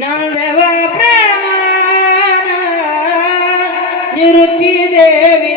नांदवा प्रमाण निवृत्ती देवी